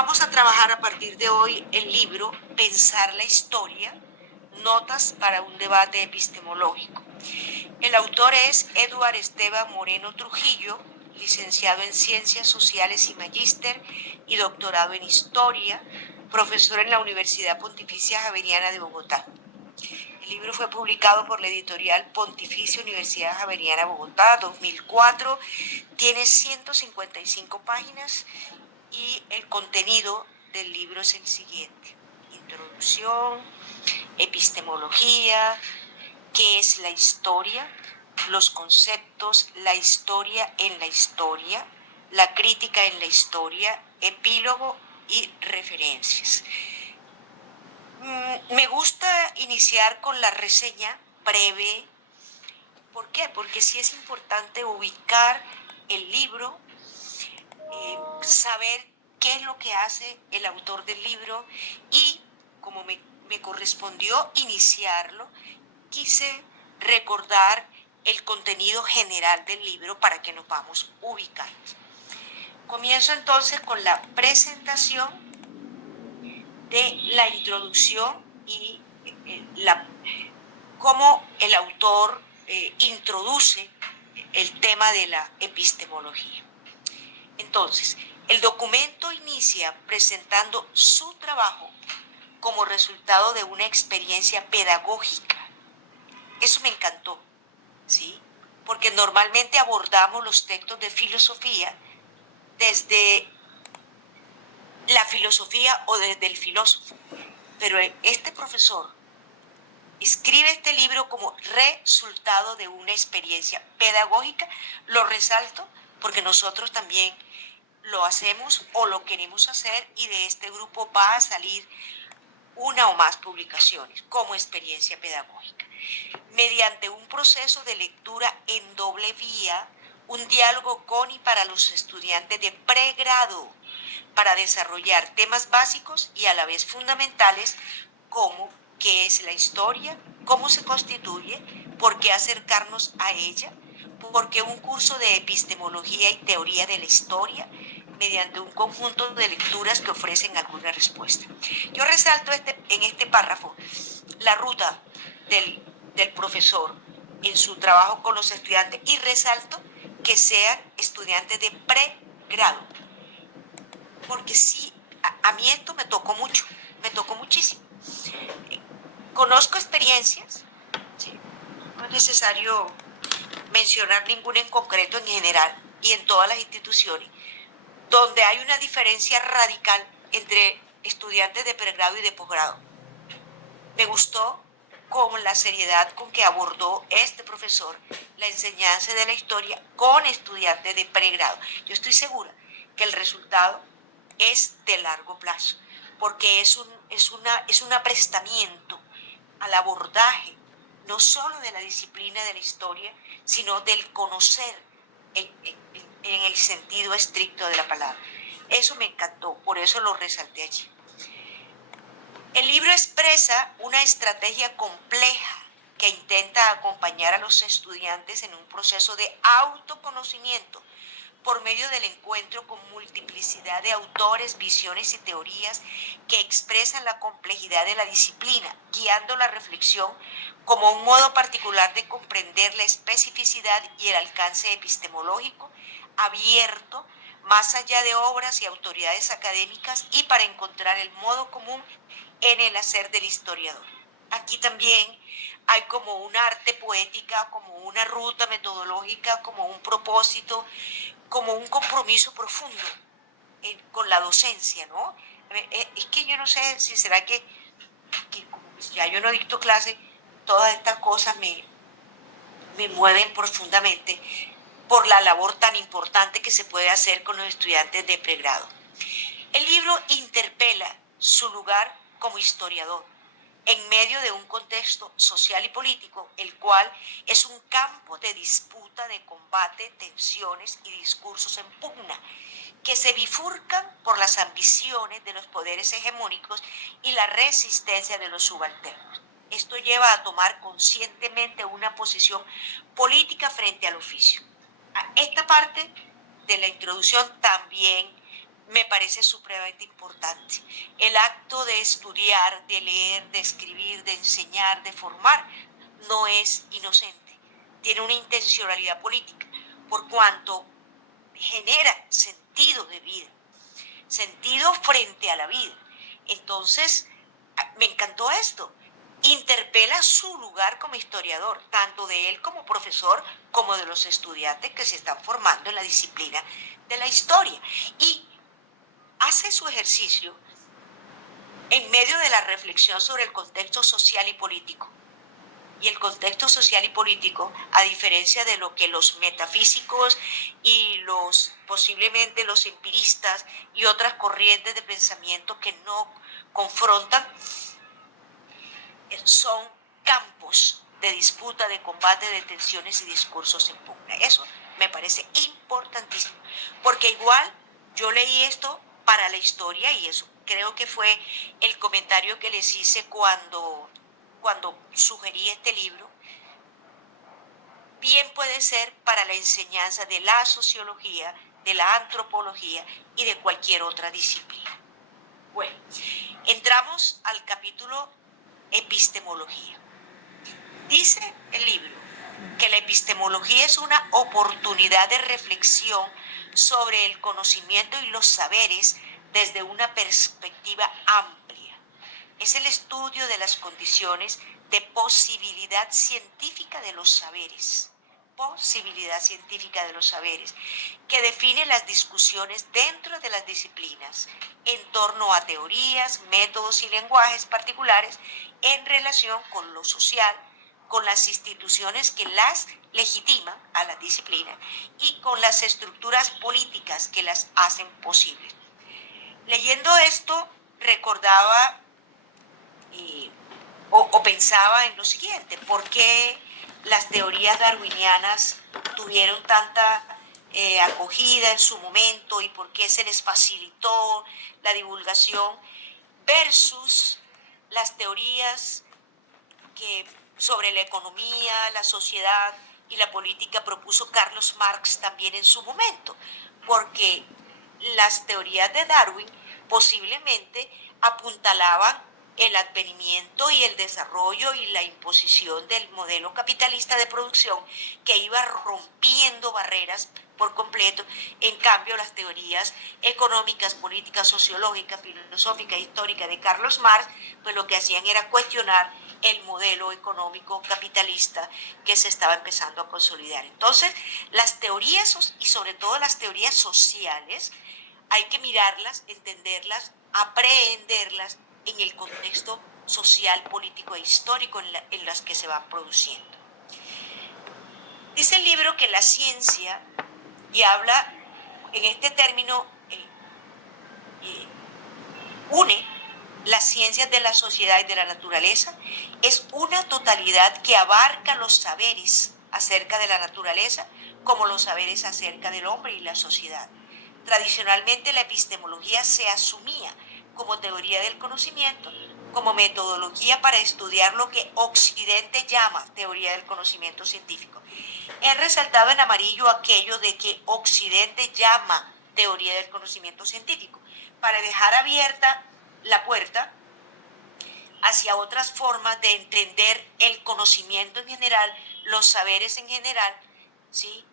Vamos a trabajar a partir de hoy el libro Pensar la historia, notas para un debate epistemológico. El autor es Eduard Esteban Moreno Trujillo, licenciado en Ciencias Sociales y magíster y doctorado en Historia, profesor en la Universidad Pontificia Javeriana de Bogotá. El libro fue publicado por la editorial Pontificia Universidad Javeriana Bogotá, 2004. Tiene 155 páginas y el contenido del libro es el siguiente: introducción, epistemología, qué es la historia, los conceptos, la historia en la historia, la crítica en la historia, epílogo y referencias. Me gusta iniciar con la reseña breve. ¿Por qué? Porque sí es importante ubicar el libro, saber qué es lo que hace el autor del libro, y como me correspondió iniciarlo, quise recordar el contenido general del libro para que nos vamos ubicando. Comienzo entonces con la presentación de la introducción y cómo el autor introduce el tema de la epistemología. Entonces, el documento inicia presentando su trabajo como resultado de una experiencia pedagógica. Eso me encantó, ¿sí? Porque normalmente abordamos los textos de filosofía desde la filosofía o desde el filósofo, pero este profesor escribe este libro como resultado de una experiencia pedagógica. Lo resalto porque nosotros también lo hacemos o lo queremos hacer, y de este grupo va a salir una o más publicaciones como experiencia pedagógica. Mediante un proceso de lectura en doble vía, un diálogo con y para los estudiantes de pregrado, para desarrollar temas básicos y a la vez fundamentales como qué es la historia, cómo se constituye, por qué acercarnos a ella, por qué un curso de epistemología y teoría de la historia, mediante un conjunto de lecturas que ofrecen alguna respuesta. Yo resalto en este párrafo la ruta del profesor en su trabajo con los estudiantes, y resalto que sean estudiantes de pregrado, porque sí, a mí esto me tocó mucho, me tocó muchísimo. Conozco experiencias, ¿sí? No es necesario mencionar ninguna en concreto, en general y en todas las instituciones, donde hay una diferencia radical entre estudiantes de pregrado y de posgrado. Me gustó con la seriedad con que abordó este profesor la enseñanza de la historia con estudiantes de pregrado. Yo estoy segura que el resultado es de largo plazo, porque es un aprestamiento al abordaje no solo de la disciplina de la historia, sino del conocer en el sentido estricto de la palabra. Eso me encantó, por eso lo resalté allí. El libro expresa una estrategia compleja que intenta acompañar a los estudiantes en un proceso de autoconocimiento por medio del encuentro con multiplicidad de autores, visiones y teorías que expresan la complejidad de la disciplina, guiando la reflexión como un modo particular de comprender la especificidad y el alcance epistemológico abierto más allá de obras y autoridades académicas, y para encontrar el modo común en el hacer del historiador. Aquí también hay como una arte poética, como una ruta metodológica, como un propósito, como un compromiso profundo con la docencia, ¿no? Es que yo no sé si será que como ya yo no dicto clase, todas estas cosas me mueven profundamente por la labor tan importante que se puede hacer con los estudiantes de pregrado. El libro interpela su lugar como historiador en medio de un contexto social y político, el cual es un campo de disputa, de combate, tensiones y discursos en pugna, que se bifurcan por las ambiciones de los poderes hegemónicos y la resistencia de los subalternos. Esto lleva a tomar conscientemente una posición política frente al oficio. Esta parte de la introducción también me parece supremamente importante. El acto de estudiar, de leer, de escribir, de enseñar, de formar, no es inocente. Tiene una intencionalidad política, por cuanto genera sentido de vida, sentido frente a la vida. Entonces, me encantó esto. Interpela su lugar como historiador, tanto de él como profesor, como de los estudiantes que se están formando en la disciplina de la historia. Y hace su ejercicio en medio de la reflexión sobre el contexto social y político. Y el contexto social y político, a diferencia de lo que los metafísicos y posiblemente los empiristas y otras corrientes de pensamiento que no confrontan, son campos de disputa, de combate, de tensiones y discursos en pugna. Eso me parece importantísimo, porque igual yo leí esto para la historia y eso creo que fue el comentario que les hice cuando sugerí este libro. Bien puede ser para la enseñanza de la sociología, de la antropología y de cualquier otra disciplina. Bueno, entramos al capítulo epistemología. Dice el libro que la epistemología es una oportunidad de reflexión sobre el conocimiento y los saberes desde una perspectiva amplia. Es el estudio de las condiciones de posibilidad científica de los saberes, que define las discusiones dentro de las disciplinas en torno a teorías, métodos y lenguajes particulares en relación con lo social, con las instituciones que las legitiman a la disciplina y con las estructuras políticas que las hacen posibles. Leyendo esto, recordaba o pensaba en lo siguiente: ¿por qué las teorías darwinianas tuvieron tanta acogida en su momento y por qué se les facilitó la divulgación versus las teorías que sobre la economía, la sociedad y la política propuso Carlos Marx también en su momento? Porque las teorías de Darwin posiblemente apuntalaban el advenimiento y el desarrollo y la imposición del modelo capitalista de producción que iba rompiendo barreras por completo. En cambio, las teorías económicas, políticas, sociológicas, filosóficas, históricas de Carlos Marx, pues lo que hacían era cuestionar el modelo económico capitalista que se estaba empezando a consolidar. Entonces, las teorías, y sobre todo las teorías sociales, hay que mirarlas, entenderlas, aprehenderlas en el contexto social, político e histórico en las que se va produciendo. Dice el libro que la ciencia, y habla en este término, une las ciencias de la sociedad y de la naturaleza, es una totalidad que abarca los saberes acerca de la naturaleza como los saberes acerca del hombre y la sociedad. Tradicionalmente la epistemología se asumía como teoría del conocimiento, como metodología para estudiar lo que Occidente llama teoría del conocimiento científico. He resaltado en amarillo aquello de que Occidente llama teoría del conocimiento científico, para dejar abierta la puerta hacia otras formas de entender el conocimiento en general, los saberes en general, ¿sí?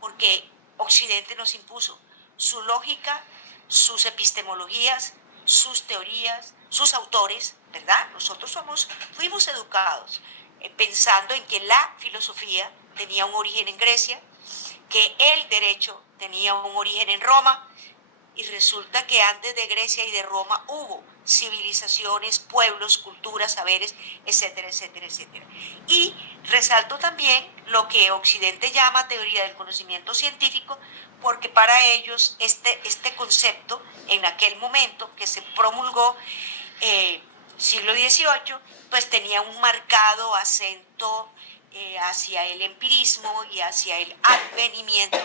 Porque Occidente nos impuso su lógica, sus epistemologías, sus teorías, sus autores, ¿verdad? Nosotros fuimos educados pensando en que la filosofía tenía un origen en Grecia, que el derecho tenía un origen en Roma, y resulta que antes de Grecia y de Roma hubo civilizaciones, pueblos, culturas, saberes, etcétera, etcétera, etcétera. Y resalto también lo que Occidente llama teoría del conocimiento científico, porque para ellos este concepto, en aquel momento que se promulgó, siglo XVIII, pues tenía un marcado acento hacia el empirismo y hacia el advenimiento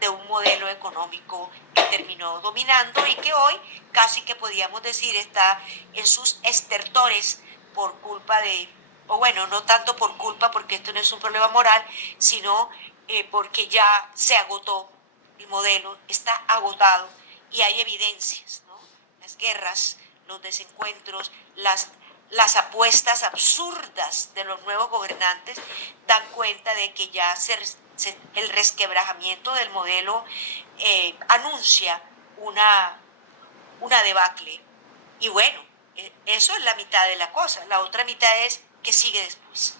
de un modelo económico que terminó dominando y que hoy casi que podíamos decir está en sus estertores por culpa de, o bueno, no tanto por culpa, porque esto no es un problema moral, sino porque ya se agotó el modelo, está agotado y hay evidencias, ¿no? Las guerras, los desencuentros, las apuestas absurdas de los nuevos gobernantes dan cuenta de que ya el resquebrajamiento del modelo anuncia una debacle. Y bueno, eso es la mitad de la cosa. La otra mitad es qué sigue después.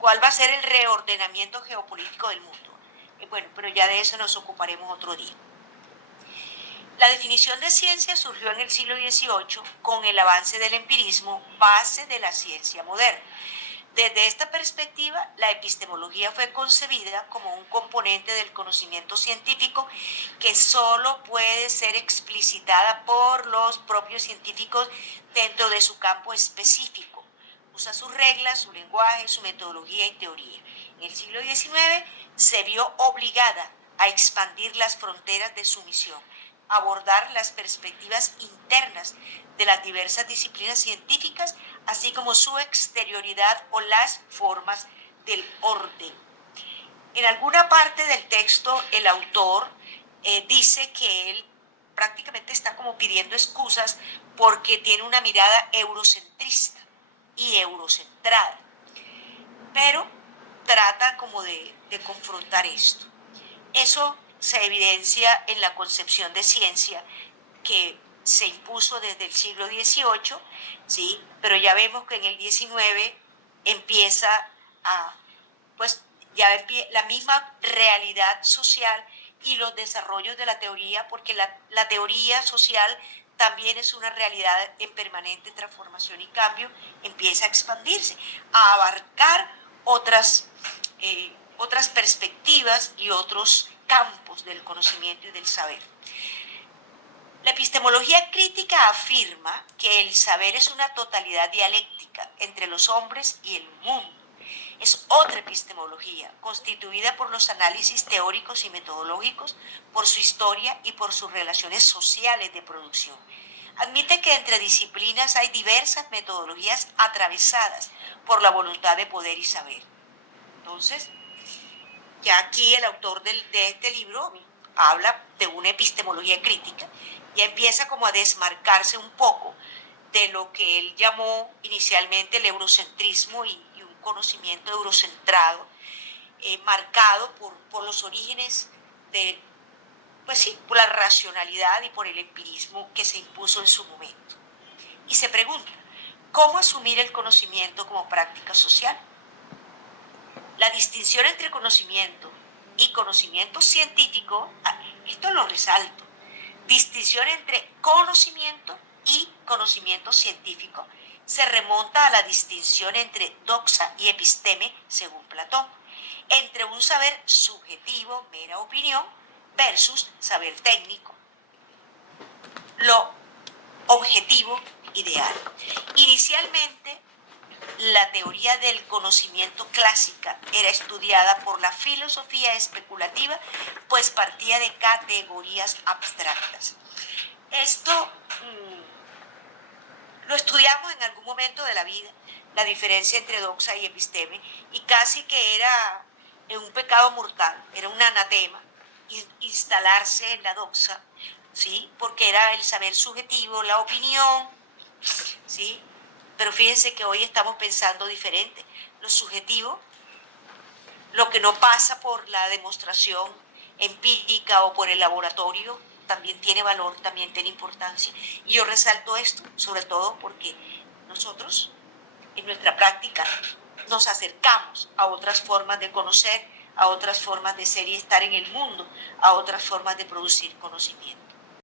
¿Cuál va a ser el reordenamiento geopolítico del mundo? Bueno, pero ya de eso nos ocuparemos otro día. La definición de ciencia surgió en el siglo XVIII con el avance del empirismo, base de la ciencia moderna. Desde esta perspectiva, la epistemología fue concebida como un componente del conocimiento científico que solo puede ser explicitada por los propios científicos dentro de su campo específico. Usa sus reglas, su lenguaje, su metodología y teoría. En el siglo XIX se vio obligada a expandir las fronteras de su misión, abordar las perspectivas internas de las diversas disciplinas científicas, así como su exterioridad o las formas del orden. En alguna parte del texto, el autor dice que él prácticamente está como pidiendo excusas porque tiene una mirada eurocentrista y eurocentrada, pero trata como de confrontar esto. Eso se evidencia en la concepción de ciencia que se impuso desde el siglo XVIII, ¿sí? Pero ya vemos que en el XIX empieza a, pues ya la misma realidad social y los desarrollos de la teoría, porque la teoría social también es una realidad en permanente transformación y cambio, empieza a expandirse, a abarcar otras perspectivas y otros campos del conocimiento y del saber. La epistemología crítica afirma que el saber es una totalidad dialéctica entre los hombres y el mundo. Es otra epistemología, constituida por los análisis teóricos y metodológicos, por su historia y por sus relaciones sociales de producción. Admite que entre disciplinas hay diversas metodologías atravesadas por la voluntad de poder y saber. Entonces, ya aquí el autor de este libro habla de una epistemología crítica y empieza como a desmarcarse un poco de lo que él llamó inicialmente el eurocentrismo y un conocimiento eurocentrado, marcado por los orígenes de, pues sí, por la racionalidad y por el empirismo que se impuso en su momento. Y se pregunta, ¿cómo asumir el conocimiento como práctica social? La distinción entre conocimiento y conocimiento científico, esto lo resalto, distinción entre conocimiento y conocimiento científico, se remonta a la distinción entre doxa y episteme, según Platón, entre un saber subjetivo, mera opinión, versus saber técnico, lo objetivo, ideal. Inicialmente, la teoría del conocimiento clásica era estudiada por la filosofía especulativa, pues partía de categorías abstractas. Esto lo estudiamos en algún momento de la vida, la diferencia entre doxa y episteme, y casi que era un pecado mortal, era un anatema instalarse en la doxa, ¿sí? Porque era el saber subjetivo, la opinión, ¿sí? Pero fíjense que hoy estamos pensando diferente. Lo subjetivo, lo que no pasa por la demostración empírica o por el laboratorio, también tiene valor, también tiene importancia. Y yo resalto esto, sobre todo porque nosotros, en nuestra práctica, nos acercamos a otras formas de conocer, a otras formas de ser y estar en el mundo, a otras formas de producir conocimiento.